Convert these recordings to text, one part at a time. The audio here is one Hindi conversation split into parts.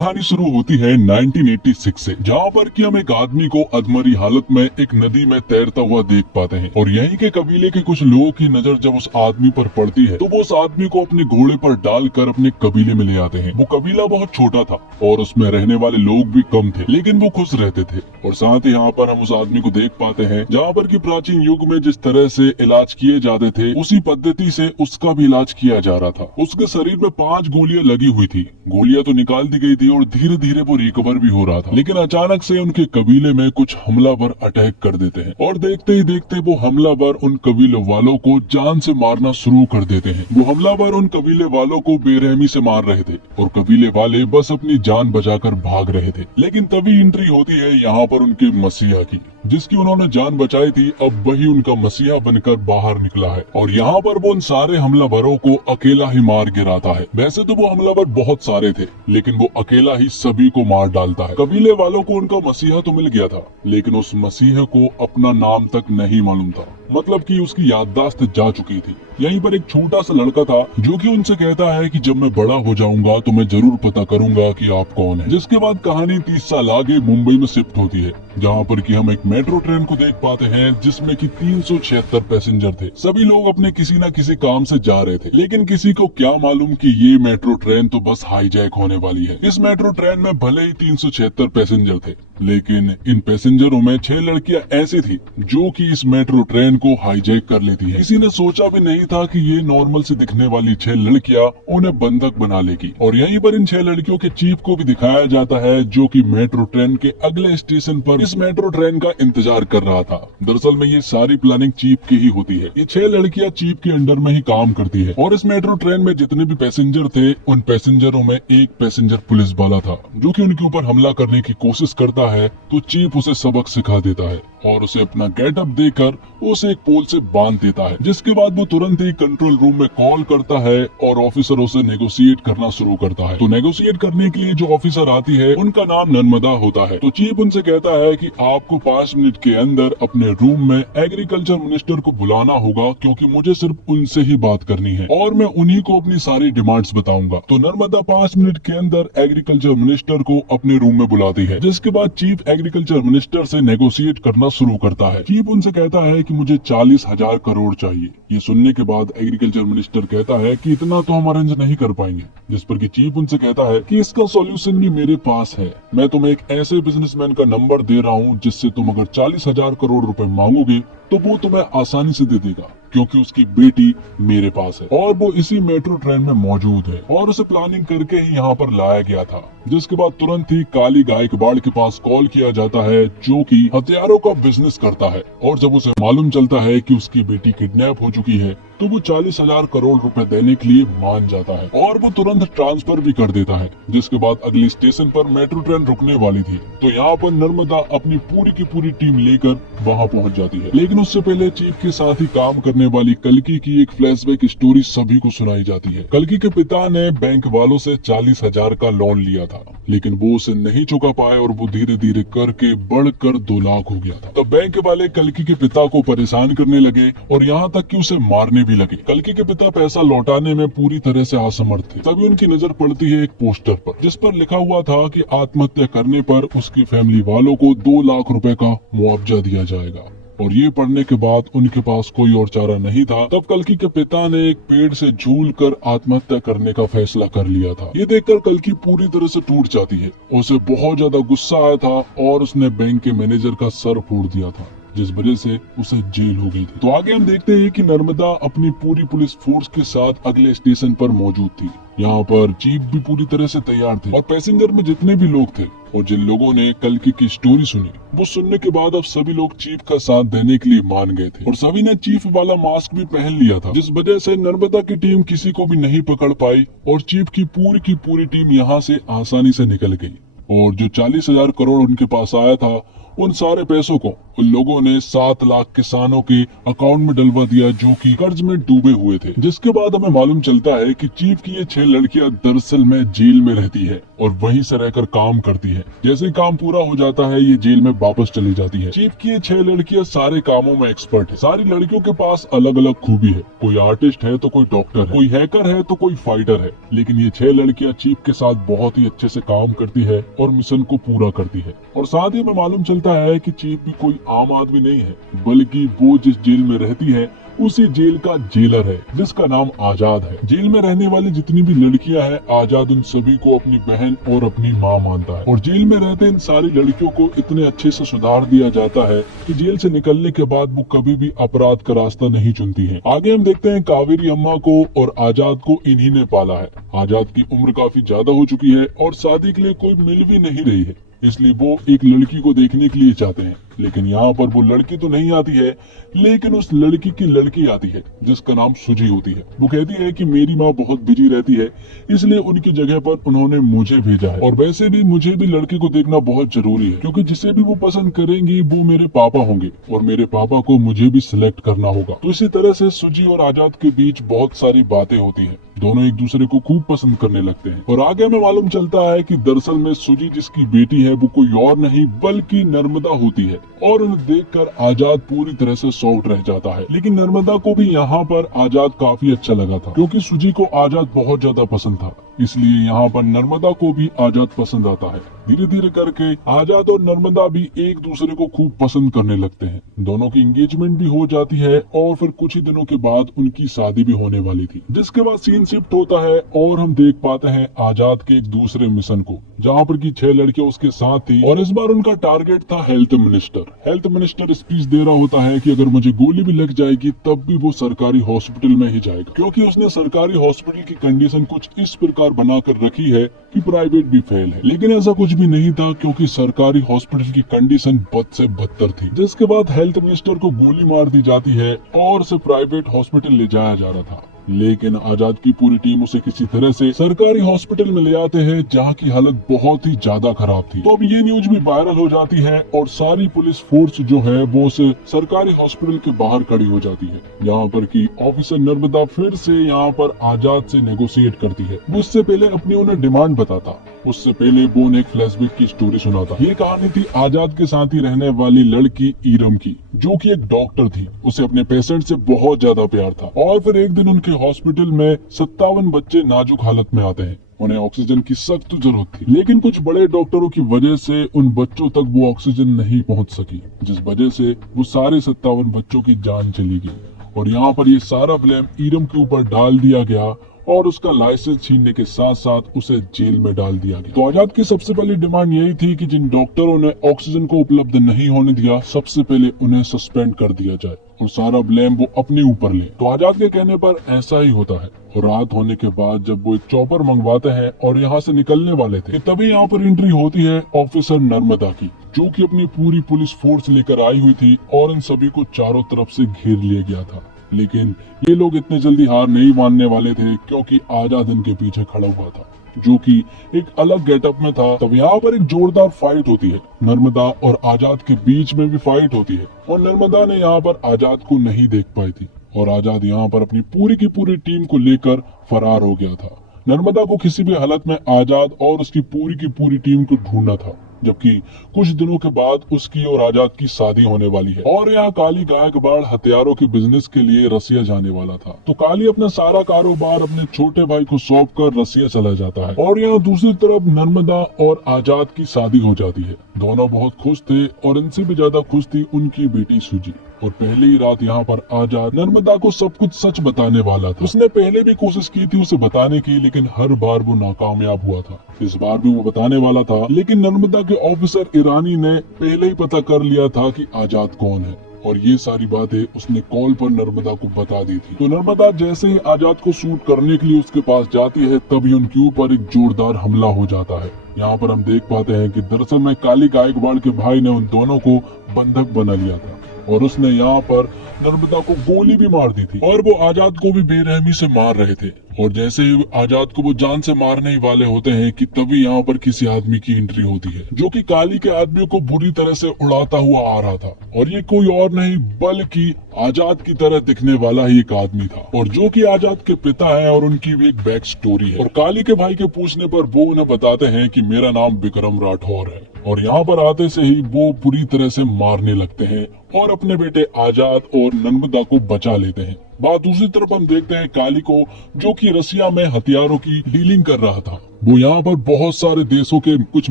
कहानी शुरू होती है 1986 से, जहाँ पर कि हम एक आदमी को अधमरी हालत में एक नदी में तैरता हुआ देख पाते हैं। और यहीं के कबीले के कुछ लोगों की नजर जब उस आदमी पर पड़ती है तो वो उस आदमी को अपने घोड़े पर डालकर अपने कबीले में ले आते हैं। वो कबीला बहुत छोटा था और उसमें रहने वाले लोग भी कम थे, लेकिन वो खुश रहते थे। और साथ ही यहाँ पर हम उस आदमी को देख पाते हैं जहाँ पर कि प्राचीन युग में जिस तरह से इलाज किए जाते थे उसी पद्धति से उसका भी इलाज किया जा रहा था। उसके शरीर में 5 गोलियां लगी हुई थी। गोलियां तो निकाल दी गई थी और धीरे धीरे वो रिकवर भी हो रहा था, लेकिन अचानक से उनके कबीले में कुछ हमलावर अटैक कर देते हैं और देखते ही देखते वो हमलावर उन कबीले वालों को जान से मारना शुरू कर देते हैं। वो हमलावर उन कबीले वालों को बेरहमी से मार रहे थे और कबीले वाले बस अपनी जान बचाकर भाग रहे थे। लेकिन तभी एंट्री होती है यहाँ पर उनके मसीहा की, जिसकी उन्होंने जान बचाई थी। अब वही उनका मसीहा बनकर बाहर निकला है और यहाँ पर वो उन सारे हमलावरों को अकेला ही मार गिराता है। वैसे तो वो हमलावर बहुत सारे थे, लेकिन वो अकेला ही सभी को मार डालता है। कबीले वालों को उनका मसीहा तो मिल गया था, लेकिन उस मसीहा को अपना नाम तक नहीं मालूम था, मतलब कि उसकी याददाश्त जा चुकी थी। यहीं पर एक छोटा सा लड़का था जो कि उनसे कहता है कि जब मैं बड़ा हो जाऊंगा तो मैं जरूर पता करूंगा कि आप कौन है। जिसके बाद कहानी 30 साल आगे मुंबई में शिफ्ट होती है, जहाँ पर कि हम एक मेट्रो ट्रेन को देख पाते हैं जिसमें कि 376 पैसेंजर थे। सभी लोग अपने किसी न किसी काम से जा रहे थे, लेकिन किसी को क्या मालूम कि ये मेट्रो ट्रेन तो बस हाईजैक होने वाली है। इस मेट्रो ट्रेन में भले ही 376 पैसेंजर थे, लेकिन इन पैसेंजरों में 6 लड़कियां ऐसी थी जो कि इस मेट्रो ट्रेन को हाईजैक कर लेती है। किसी ने सोचा भी नहीं था कि ये नॉर्मल से दिखने वाली 6 लड़कियां उन्हें बंधक बना लेगी। और यहीं पर इन 6 लड़कियों के चीफ को भी दिखाया जाता है, जो कि मेट्रो ट्रेन के अगले स्टेशन पर इस मेट्रो ट्रेन का इंतजार कर रहा था। दरअसल में ये सारी प्लानिंग चीफ की ही होती है। ये 6 लड़कियां चीफ के अंडर में ही काम करती है और इस मेट्रो ट्रेन में जितने भी पैसेंजर थे उन पैसेंजरों में एक पैसेंजर पुलिस वाला था, जो कि उनके ऊपर हमला करने की कोशिश करता है। तो चीफ उसे सबक सिखा देता है और उसे अपना गेटअप देकर उसे एक पोल से बांध देता है। जिसके बाद वो तुरंत ही कंट्रोल रूम में कॉल करता है और ऑफिसरों से नेगोशिएट करना शुरू करता है। तो नेगोशिएट करने के लिए जो ऑफिसर आती है उनका नाम नर्मदा होता है। तो चीफ उनसे कहता है कि आपको 5 मिनट के अंदर अपने रूम में एग्रीकल्चर मिनिस्टर को बुलाना होगा, क्योंकि मुझे सिर्फ उनसे ही बात करनी है और मैं उन्हीं को अपनी सारी डिमांड्स बताऊंगा। तो नर्मदा 5 मिनट के अंदर एग्रीकल्चर मिनिस्टर को अपने रूम में बुलाती है। जिसके बाद चीफ एग्रीकल्चर मिनिस्टर से नेगोशिएट करना शुरू करता है। चीफ उनसे कहता है कि मुझे 40,000 करोड़ चाहिए। ये सुनने के बाद एग्रीकल्चर मिनिस्टर कहता है कि इतना तो हम अरेंज नहीं कर पाएंगे। जिस पर कि चीफ उनसे कहता है कि इसका सॉल्यूशन भी मेरे पास है। मैं तुम्हें एक ऐसे बिजनेसमैन का नंबर दे रहा हूँ जिससे तुम अगर 40,000 करोड़ रुपए मांगोगे तो वो तुम्हें आसानी से दे देगा, क्योंकि उसकी बेटी मेरे पास है और वो इसी मेट्रो ट्रेन में मौजूद है और उसे प्लानिंग करके ही यहाँ पर लाया गया था। जिसके बाद तुरंत ही काली गायकवाड़ के पास कॉल किया जाता है, जो कि हथियारों का बिजनेस करता है। और जब उसे मालूम चलता है कि उसकी बेटी किडनैप हो चुकी है तो वो 40,000 करोड़ रुपए देने के लिए मान जाता है और वो तुरंत ट्रांसफर भी कर देता है। जिसके बाद अगली स्टेशन पर मेट्रो ट्रेन रुकने वाली थी, तो यहाँ पर नर्मदा अपनी पूरी की पूरी टीम लेकर वहाँ पहुँच जाती है। लेकिन उससे पहले चीफ के साथ ही काम करने वाली कल्कि की एक फ्लैशबैक स्टोरी सभी को सुनाई जाती है। कल्कि के पिता ने बैंक वालों से 40,000 का लोन लिया था, लेकिन वो उसे नहीं चुका पाए और वो धीरे धीरे करके बढ़कर 2 लाख हो गया था। तो बैंक वाले कल्कि के पिता को परेशान करने लगे और यहाँ तक कि उसे मारने भी लगे। कल्कि के पिता पैसा लौटाने में पूरी तरह से असमर्थ थे। तभी उनकी नजर पड़ती है एक पोस्टर पर, जिस पर लिखा हुआ था कि आत्महत्या करने पर उसकी फैमिली वालों को 2 लाख रुपए का मुआवजा दिया जाएगा। और ये पढ़ने के बाद उनके पास कोई और चारा नहीं था। तब कल्कि के पिता ने एक पेड़ से झूलकर आत्महत्या करने का फैसला कर लिया था। ये देखकर कल्कि पूरी तरह से टूट जाती है। उसे बहुत ज्यादा गुस्सा आया था और उसने बैंक के मैनेजर का सर फोड़ दिया था, जिस वजह से उसे जेल हो गई थी। तो आगे हम देखते हैं कि नर्मदा अपनी पूरी पुलिस फोर्स के साथ अगले स्टेशन पर मौजूद थी। यहाँ पर चीफ भी पूरी तरह से तैयार थे और पैसेंजर में जितने भी लोग थे और जिन लोगों ने कल्कि की स्टोरी सुनी, वो सुनने के बाद अब सभी लोग चीफ का साथ देने के लिए मान गए थे और सभी ने चीफ वाला मास्क भी पहन लिया था। जिस वजह से नर्मदा की टीम किसी को भी नहीं पकड़ पाई और चीफ की पूरी टीम यहाँ से आसानी से निकल गई। और जो 40,000 करोड़ उनके पास आया था उन सारे पैसों को उन लोगों ने 7 लाख किसानों के अकाउंट में डलवा दिया जो कि कर्ज में डूबे हुए थे। जिसके बाद हमें मालूम चलता है कि चीफ की ये 6 लड़कियां दरअसल में जेल में रहती है और वहीं से रहकर काम करती है। जैसे ही काम पूरा हो जाता है ये जेल में वापस चली जाती है। चीफ की ये 6 लड़कियां सारे कामों में एक्सपर्ट है। सारी लड़कियों के पास अलग अलग खूबी है, कोई आर्टिस्ट है तो कोई डॉक्टर है, कोई हैकर है तो कोई फाइटर है। लेकिन ये 6 लड़कियां चीफ के साथ बहुत ही अच्छे से काम करती है और मिशन को पूरा करती है। और साथ ही हमें मालूम चलता है कि चीफ भी कोई आम आदमी नहीं है, बल्कि वो जिस जेल में रहती है उसी जेल का जेलर है जिसका नाम आजाद है। जेल में रहने वाली जितनी भी लड़कियां हैं, आजाद उन सभी को अपनी बहन और अपनी माँ मानता है। और जेल में रहते इन सारी लड़कियों को इतने अच्छे से सुधार दिया जाता है कि जेल से निकलने के बाद वो कभी भी अपराध का रास्ता नहीं चुनती है। आगे हम देखते हैं कावेरी अम्मा को और आजाद को इन्हीं ने पाला है। आजाद की उम्र काफी ज्यादा हो चुकी है और शादी के लिए कोई मिल भी नहीं रही है, इसलिए वो एक लड़की को देखने के लिए चाहते हैं। लेकिन यहाँ पर वो लड़की तो नहीं आती है, लेकिन उस लड़की की लड़की आती है जिसका नाम सुजी होती है। वो कहती है कि मेरी माँ बहुत बिजी रहती है, इसलिए उनकी जगह पर उन्होंने मुझे भेजा है। और वैसे भी मुझे भी लड़के को देखना बहुत जरूरी है, क्योंकि जिसे भी वो पसंद करेंगी वो मेरे पापा होंगे और मेरे पापा को मुझे भी सिलेक्ट करना होगा। तो इसी तरह से सुजी और आजाद के बीच बहुत सारी बातें होती है। दोनों एक दूसरे को खूब पसंद करने लगते हैं। और आगे हमें मालूम चलता है कि दरअसल में सुजी जिसकी बेटी है वो कोई और नहीं बल्कि नर्मदा होती है। और उन्हें देखकर आजाद पूरी तरह से सॉफ्ट रह जाता है। लेकिन नर्मदा को भी यहाँ पर आजाद काफी अच्छा लगा था, क्योंकि सुजी को आजाद बहुत ज्यादा पसंद था, इसलिए यहाँ पर नर्मदा को भी आजाद पसंद आता है। धीरे धीरे करके आजाद और नर्मदा भी एक दूसरे को खूब पसंद करने लगते हैं। दोनों की एंगेजमेंट भी हो जाती है और फिर कुछ ही दिनों के बाद उनकी शादी भी होने वाली थी। जिसके बाद सीन शिफ्ट होता है और हम देख पाते हैं आजाद के एक दूसरे मिशन को, जहाँ पर की 6 लड़कियां उसके साथ थी। और इस बार उनका टारगेट था health minister. Health minister speech दे रहा होता है कि अगर मुझे गोली भी लग जाएगी तब भी वो सरकारी हॉस्पिटल में ही जाएगा, क्योंकि उसने सरकारी हॉस्पिटल की कंडीशन कुछ इस प्रकार बनाकर रखी है कि प्राइवेट भी फेल है। लेकिन ऐसा कुछ भी नहीं था, क्योंकि सरकारी हॉस्पिटल की कंडीशन बद से बदतर थी। जिसके बाद हेल्थ मिनिस्टर को गोली मार दी जाती है और उसे प्राइवेट हॉस्पिटल ले जाया जा रहा था। लेकिन आजाद की पूरी टीम उसे किसी तरह से सरकारी हॉस्पिटल में ले आते हैं, जहाँ की हालत बहुत ही ज्यादा खराब थी। तो अब ये न्यूज भी वायरल हो जाती है और सारी पुलिस फोर्स जो है वो उस सरकारी हॉस्पिटल के बाहर खड़ी हो जाती है, जहाँ पर की ऑफिसर नर्मदा फिर से यहाँ पर आजाद से नेगोशिएट करती है। वो उससे पहले अपनी उन्हें डिमांड बताता, उससे पहले वो उन्हें एक फ्लैशबैक की स्टोरी सुनाता। ये कहानी थी आजाद के साथ ही रहने वाली लड़की ईरम की, जो कि एक डॉक्टर थी। उसे अपने पेशेंट से बहुत ज्यादा प्यार था। और फिर एक दिन उनके हॉस्पिटल में 57 बच्चे नाजुक हालत में आते हैं। उन्हें ऑक्सीजन की सख्त जरूरत थी, लेकिन कुछ बड़े डॉक्टरों की वजह से उन बच्चों तक वो ऑक्सीजन नहीं पहुंच सकी, जिस वजह से वो सारे 57 बच्चों की जान चली गई। और यहाँ पर ये सारा ब्लेम ईरम के ऊपर डाल दिया गया और उसका लाइसेंस छीनने के साथ साथ उसे जेल में डाल दिया गया। तो आजाद की सबसे पहली डिमांड यही थी कि जिन डॉक्टरों ने ऑक्सीजन को उपलब्ध नहीं होने दिया, सबसे पहले उन्हें सस्पेंड कर दिया जाए और सारा ब्लेम वो अपने ऊपर ले। तो आजाद के कहने पर ऐसा ही होता है। और रात होने के बाद जब वो एक चॉपर मंगवाते हैं और यहाँ से निकलने वाले थे, तभी यहाँ पर एंट्री होती है ऑफिसर नर्मदा की, जो कि अपनी पूरी पुलिस फोर्स लेकर आई हुई थी और इन सभी को चारों तरफ से घेर लिया गया था। लेकिन ये लोग इतने जल्दी हार नहीं मानने वाले थे, क्योंकि आजाद इनके पीछे खड़ा हुआ था, जो कि एक अलग गेटअप में था। तब यहाँ पर एक जोरदार फाइट होती है, नर्मदा और आजाद के बीच में भी फाइट होती है। और नर्मदा ने यहाँ पर आजाद को नहीं देख पाई थी और आजाद यहाँ पर अपनी पूरी की पूरी टीम को लेकर फरार हो गया था। नर्मदा को किसी भी हालत में आजाद और उसकी पूरी टीम को ढूंढना था, जबकि कुछ दिनों के बाद उसकी और आजाद की शादी होने वाली है। और यहाँ काली गायकवाड़ हथियारों के बिजनेस के लिए रसिया जाने वाला था। तो काली अपना सारा कारोबार अपने छोटे भाई को सौंप कर रसिया चला जाता है। और यहाँ दूसरी तरफ नर्मदा और आजाद की शादी हो जाती है। दोनों बहुत खुश थे और इनसे भी ज्यादा खुश थी उनकी बेटी सुजी। और पहली ही रात यहाँ पर आजाद नर्मदा को सब कुछ सच बताने वाला था। उसने पहले भी कोशिश की थी उसे बताने की, लेकिन हर बार वो नाकामयाब हुआ था। इस बार भी वो बताने वाला था, लेकिन नर्मदा के ऑफिसर ईरानी ने पहले ही पता कर लिया था कि आजाद कौन है और ये सारी बातें उसने कॉल पर नर्मदा को बता दी थी। तो नर्मदा जैसे ही आजाद को शूट करने के लिए उसके पास जाती है, तभी उनके ऊपर एक जोरदार हमला हो जाता है। यहाँ पर हम देख पाते हैं कि दरअसल में काली गायकवाड़ के भाई ने उन दोनों को बंधक बना लिया था और उसने यहाँ पर नर्मदा को गोली भी मार दी थी और वो आजाद को भी बेरहमी से मार रहे थे। और जैसे ही आजाद को वो जान से मारने ही वाले होते हैं कि तभी यहाँ पर किसी आदमी की एंट्री होती है, जो कि काली के आदमी को बुरी तरह से उड़ाता हुआ आ रहा था। और ये कोई और नहीं बल्कि आजाद की तरह दिखने वाला ही एक आदमी था, और जो कि आजाद के पिता है, और उनकी भी एक बैक स्टोरी है। और काली के भाई के पूछने पर वो उन्हें बताते हैं कि मेरा नाम विक्रम राठौर है। और यहाँ पर आते से ही वो पूरी तरह से मारने लगते हैं और अपने बेटे आजाद और नर्मदा को बचा लेते हैं। बात दूसरी तरफ हम देखते हैं काली को, जो कि रसिया में हथियारों की डीलिंग कर रहा था। वो यहाँ पर बहुत सारे देशों के कुछ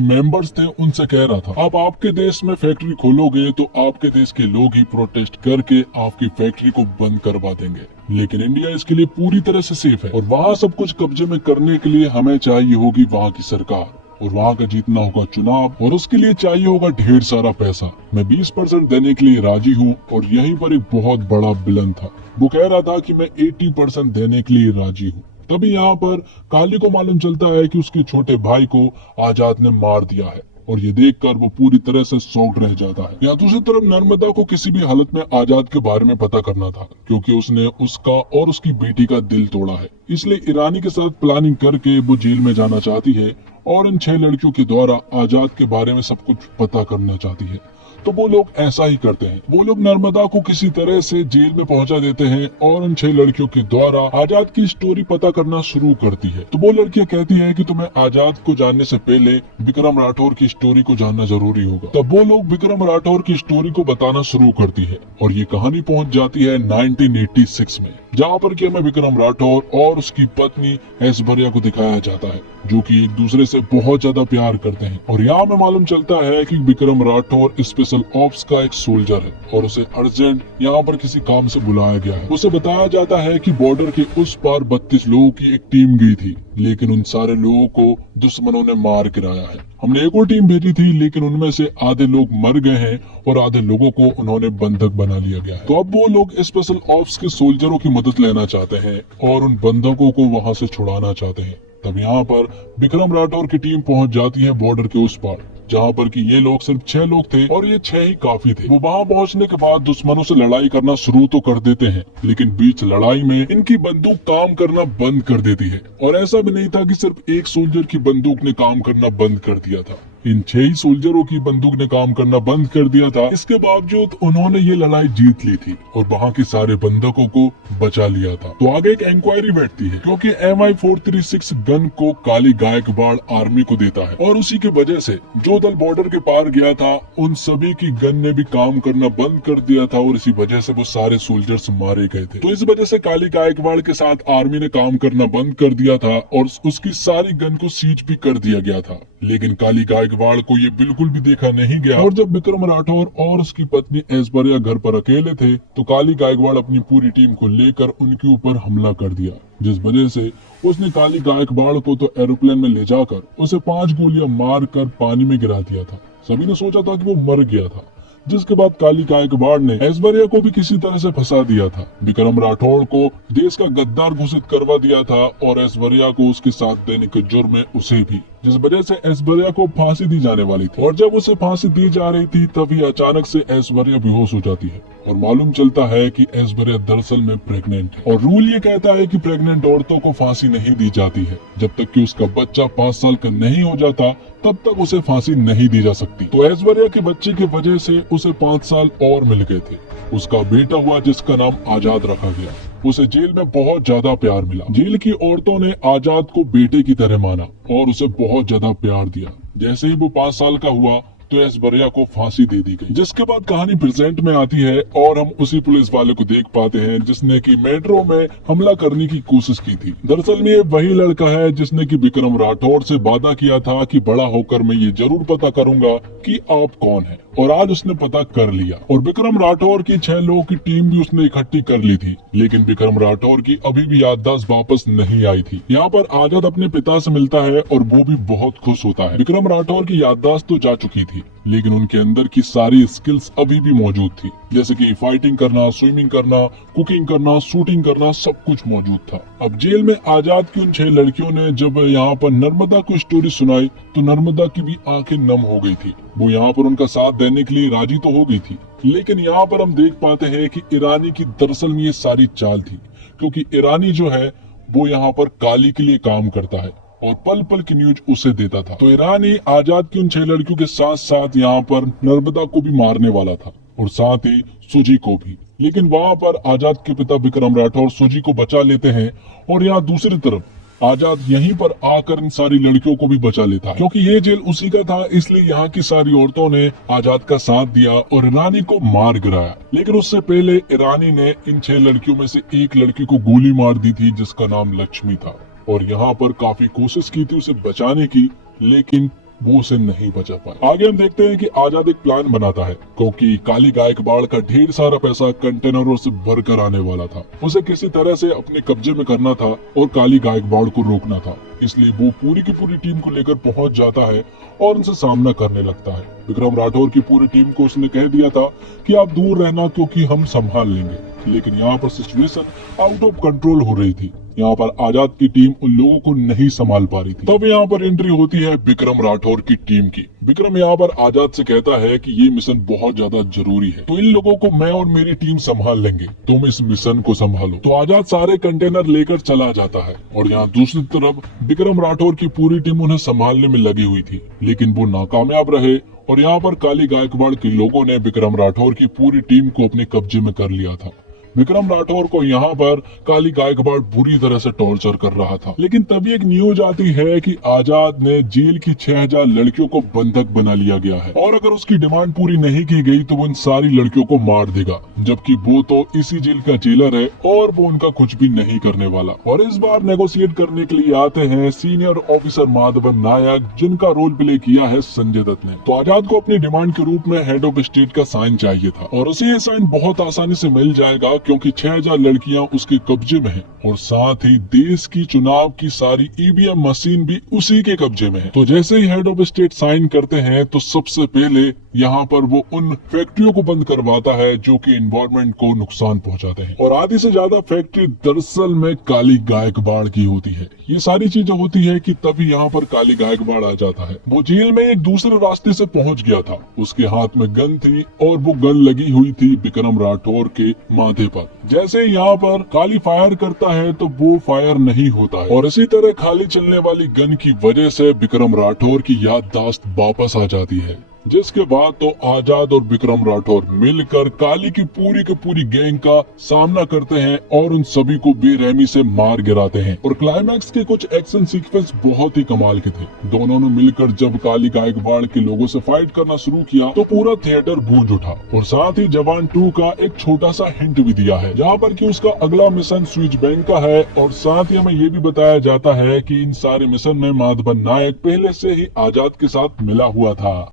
मेंबर्स थे, उनसे कह रहा था आप आपके देश में फैक्ट्री खोलोगे तो आपके देश के लोग ही प्रोटेस्ट करके आपकी फैक्ट्री को बंद करवा देंगे, लेकिन इंडिया इसके लिए पूरी तरह से सेफ है। और वहाँ सब कुछ कब्जे में करने के लिए हमें चाहिए होगी वहाँ की सरकार, और वहाँ का जीतना होगा चुनाव, और उसके लिए चाहिए होगा ढेर सारा पैसा। मैं 20% देने के लिए राजी हूँ। और यहीं पर एक बहुत बड़ा विलन था, वो कह रहा था कि मैं 80% देने के लिए राजी हूँ। तभी यहाँ पर काली को मालूम चलता है कि उसके छोटे भाई को आजाद ने मार दिया है, और ये देखकर वो पूरी तरह से शॉक्ड रह जाता है। या दूसरी तरफ नर्मदा को किसी भी हालत में आजाद के बारे में पता करना था, क्योंकि उसने उसका और उसकी बेटी का दिल तोड़ा है। इसलिए ईरानी के साथ प्लानिंग करके वो जेल में जाना चाहती है और इन 6 लड़कियों के द्वारा आजाद के बारे में सब कुछ पता करना चाहती है। तो वो लोग ऐसा ही करते हैं, वो लोग नर्मदा को किसी तरह से जेल में पहुंचा देते हैं और उन 6 लड़कियों के द्वारा आजाद की स्टोरी पता करना शुरू करती है। तो वो लड़कियां कहती हैं कि तुम्हें आजाद को जानने से पहले विक्रम राठौर की स्टोरी को जानना जरूरी होगा। तब वो लोग विक्रम राठौर की स्टोरी को बताना शुरू करती है, और ये कहानी पहुंच जाती है 1986 में, जहाँ पर कि हमें विक्रम राठौर और उसकी पत्नी ऐश्वर्या को दिखाया जाता है, जो कि एक दूसरे से बहुत ज्यादा प्यार करते हैं। और यहाँ में मालूम चलता है कि विक्रम राठौर स्पेशल ऑप्स का एक सोल्जर है, और उसे अर्जेंट यहाँ पर किसी काम से बुलाया गया है। उसे बताया जाता है कि बॉर्डर के उस पार 32 लोगों की एक टीम गई थी, लेकिन उन सारे लोगों को दुश्मनों ने मार गिराया है। हमने एक और टीम भेजी थी, लेकिन उनमें से आधे लोग मर गए हैं और आधे लोगों को उन्होंने बंधक बना लिया गया है। तो अब वो लोग स्पेशल ऑप्स के सोल्जरों की मदद लेना चाहते हैं और उन बंधकों को वहां से छुड़ाना चाहते हैं। तब यहाँ पर विक्रम राठौर की टीम पहुंच जाती है बॉर्डर के उस पार, जहाँ पर कि ये लोग सिर्फ 6 लोग थे, और ये 6 ही काफी थे। वो वहाँ पहुँचने के बाद दुश्मनों से लड़ाई करना शुरू तो कर देते हैं, लेकिन बीच लड़ाई में इनकी बंदूक काम करना बंद कर देती है। और ऐसा भी नहीं था कि सिर्फ एक सोल्जर की बंदूक ने काम करना बंद कर दिया था, इन 6 ही सोल्जरों की बंदूक ने काम करना बंद कर दिया था। इसके बावजूद उन्होंने ये लड़ाई जीत ली थी और वहाँ के सारे बंधकों को बचा लिया था। तो आगे एक इंक्वायरी बैठती है, क्योंकि MI436 गन को काली गायकवाड़ आर्मी को देता है, और उसी की वजह से जो दल बॉर्डर के पार गया था उन सभी की गन ने भी काम करना बंद कर दिया था, और इसी वजह से वो सारे सोल्जर्स मारे गए थे। तो इस वजह से काली गायकवाड़ के साथ आर्मी ने काम करना बंद कर दिया था और उसकी सारी गन को सीज भी कर दिया गया था। लेकिन काली गायकवाड़ को ये बिल्कुल भी देखा नहीं गया, और जब विक्रम राठौर और उसकी पत्नी ऐश्वर्या घर पर अकेले थे तो काली गायकवाड़ अपनी पूरी टीम को लेकर उनके ऊपर हमला कर दिया, जिस वजह से उसने काली गायकवाड़ को तो एरोप्लेन में ले जाकर उसे 5 गोलियां मार कर पानी में गिरा दिया था। सभी ने सोचा था कि वो मर गया था, जिसके बाद काली गायकवाड़ ने ऐश्वर्या को भी किसी तरह से फंसा दिया था। विक्रम राठौड़ को देश का गद्दार घोषित करवा दिया था और ऐश्वर्या को उसके साथ देने के जुर्म में उसे भी, जिस वजह से ऐश्वर्या को फांसी दी जाने वाली थी। और जब उसे फांसी दी जा रही थी तभी अचानक से ऐश्वर्या बेहोश हो जाती है, और मालूम चलता है कि ऐश्वर्या दरअसल में प्रेग्नेंट है। और रूल ये कहता है कि प्रेग्नेंट औरतों को फांसी नहीं दी जाती है, जब तक कि उसका बच्चा 5 साल का नहीं हो जाता तब तक उसे फांसी नहीं दी जा सकती। तो ऐश्वर्या के बच्चे की वजह से उसे 5 साल और मिल गए थे। उसका बेटा हुआ जिसका नाम आजाद रखा गया। उसे जेल में बहुत ज्यादा प्यार मिला। जेल की औरतों ने आजाद को बेटे की तरह माना और उसे बहुत ज्यादा प्यार दिया। जैसे ही वो 5 साल का हुआ तो ऐश्वर्या को फांसी दे दी गई। जिसके बाद कहानी प्रेजेंट में आती है और हम उसी पुलिस वाले को देख पाते हैं जिसने की मेट्रो में हमला करने की कोशिश की थी। दरअसल में ये वही लड़का है जिसने की विक्रम राठौर से वादा किया था कि बड़ा होकर मैं ये जरूर पता करूंगा कि आप कौन है, और आज उसने पता कर लिया। और विक्रम राठौर की 6 लोगों की टीम भी उसने इकट्ठी कर ली थी, लेकिन विक्रम राठौर की अभी भी याददाश्त वापस नहीं आई थी। यहाँ पर आजाद अपने पिता से मिलता है और वो भी बहुत खुश होता है। विक्रम राठौर की याददाश्त तो जा चुकी थी, लेकिन उनके अंदर की सारी स्किल्स अभी भी मौजूद थी, जैसे कि फाइटिंग करना, स्विमिंग करना, कुकिंग करना, शूटिंग करना, सब कुछ मौजूद था। अब जेल में आजाद की उन 6 लड़कियों ने जब यहाँ पर नर्मदा को स्टोरी सुनाई तो नर्मदा की भी आंखें नम हो गई थी। वो यहाँ पर उनका साथ देने के लिए राजी तो हो गई थी, लेकिन यहाँ पर हम देख पाते हैं कि ईरानी की दरअसल में ये सारी चाल थी, क्योंकि ईरानी जो है वो यहाँ पर काली के लिए काम करता है और पल पल की न्यूज उसे देता था। तो ईरानी आजाद की उन 6 लड़कियों के साथ साथ यहाँ पर नर्मदा को भी मारने वाला था और साथ ही सुजी को भी। लेकिन वहाँ पर आजाद के पिता विक्रम राठौर सुजी को बचा लेते हैं और यहाँ दूसरी तरफ आजाद यहीं पर आकर इन सारी लड़कियों को भी बचा लेता है। क्योंकि ये जेल उसी का था, इसलिए यहाँ की सारी औरतों ने आजाद का साथ दिया और ईरानी को मार गिराया। लेकिन उससे पहले ईरानी ने इन 6 लड़कियों में से एक लड़की को गोली मार दी थी जिसका नाम लक्ष्मी था और यहाँ पर काफी कोशिश की थी उसे बचाने की, लेकिन वो उसे नहीं बचा पाए। आगे हम देखते हैं कि आजाद एक प्लान बनाता है क्योंकि काली गायकवाड़ का ढेर सारा पैसा कंटेनरों से भरकर आने वाला था। उसे किसी तरह से अपने कब्जे में करना था और काली गायकवाड़ को रोकना था। इसलिए वो पूरी की पूरी टीम को लेकर पहुंच जाता है और उनसे सामना करने लगता है। विक्रम राठौर की पूरी टीम को उसने कह दिया था कि आप दूर रहना क्योंकि हम संभाल लेंगे। लेकिन यहाँ पर सिचुएशन आउट ऑफ कंट्रोल हो रही थी। यहाँ पर आजाद की टीम उन लोगों को नहीं संभाल पा रही थी। तब यहाँ पर एंट्री होती है विक्रम राठौर की टीम की। विक्रम यहाँ पर आजाद से कहता है कि ये मिशन बहुत ज्यादा जरूरी है, तो इन लोगों को मैं और मेरी टीम संभाल लेंगे, तुम इस मिशन को संभालो। तो आजाद सारे कंटेनर लेकर चला जाता है और यहाँ दूसरी तरफ विक्रम राठौर की पूरी टीम उन्हें संभालने में लगी हुई थी, लेकिन वो नाकामयाब रहे और यहाँ पर काली गायकवाड़ के लोगों ने विक्रम राठौर की पूरी टीम को अपने कब्जे में कर लिया था। विक्रम राठौर को यहाँ पर काली गायकवाड़ बुरी तरह से टॉर्चर कर रहा था। लेकिन तभी एक न्यूज आती है कि आजाद ने जेल की 6000 लड़कियों को बंधक बना लिया गया है और अगर उसकी डिमांड पूरी नहीं की गई तो वो इन सारी लड़कियों को मार देगा, जबकि वो तो इसी जेल का जेलर है और वो उनका कुछ भी नहीं करने वाला। और इस बार नेगोशिएट करने के लिए आते हैं सीनियर ऑफिसर माधवन नायक, जिनका रोल प्ले किया है संजय दत्त ने। तो आजाद को अपनी डिमांड के रूप में हेड ऑफ स्टेट का साइन चाहिए था और उसे ये साइन बहुत आसानी से मिल जाएगा क्योंकि 6000 लड़कियां उसके कब्जे में हैं और साथ ही देश की चुनाव की सारी ईवीएम मशीन भी उसी के कब्जे में है। तो जैसे ही हेड ऑफ स्टेट साइन करते हैं तो सबसे पहले यहाँ पर वो उन फैक्ट्रियों को बंद करवाता है जो कि एनवायरनमेंट को नुकसान पहुंचाते हैं और आधी से ज्यादा फैक्ट्री दरअसल में काली गायकवाड़ की होती है। ये सारी चीजें होती है कि तभी यहाँ पर काली गायकवाड़ आ जाता है। वो जेल में एक दूसरे रास्ते से पहुंच गया था, उसके हाथ में गन थी और वो गन लगी हुई थी विक्रम राठौर के माथे पर। जैसे यहाँ पर काली फायर करता है तो वो फायर नहीं होता है और इसी तरह खाली चलने वाली गन की वजह से विक्रम राठौर की याददाश्त वापस आ जाती है, जिसके बाद तो आजाद और विक्रम राठौर मिलकर काली की पूरी गैंग का सामना करते हैं और उन सभी को बेरहमी से मार गिराते हैं। और क्लाइमैक्स के कुछ एक्शन सीक्वेंस बहुत ही कमाल के थे। दोनों ने मिलकर जब काली गायकवाड़ के लोगों से फाइट करना शुरू किया तो पूरा थिएटर गूंज उठा और साथ ही जवान 2 का एक छोटा सा हिंट भी दिया है, जहाँ पर कि उसका अगला मिशन स्विच बैंक का है। और साथ ही हमें ये भी बताया जाता है कि इन सारे मिशन में माधवन नायक पहले से ही आजाद के साथ मिला हुआ था।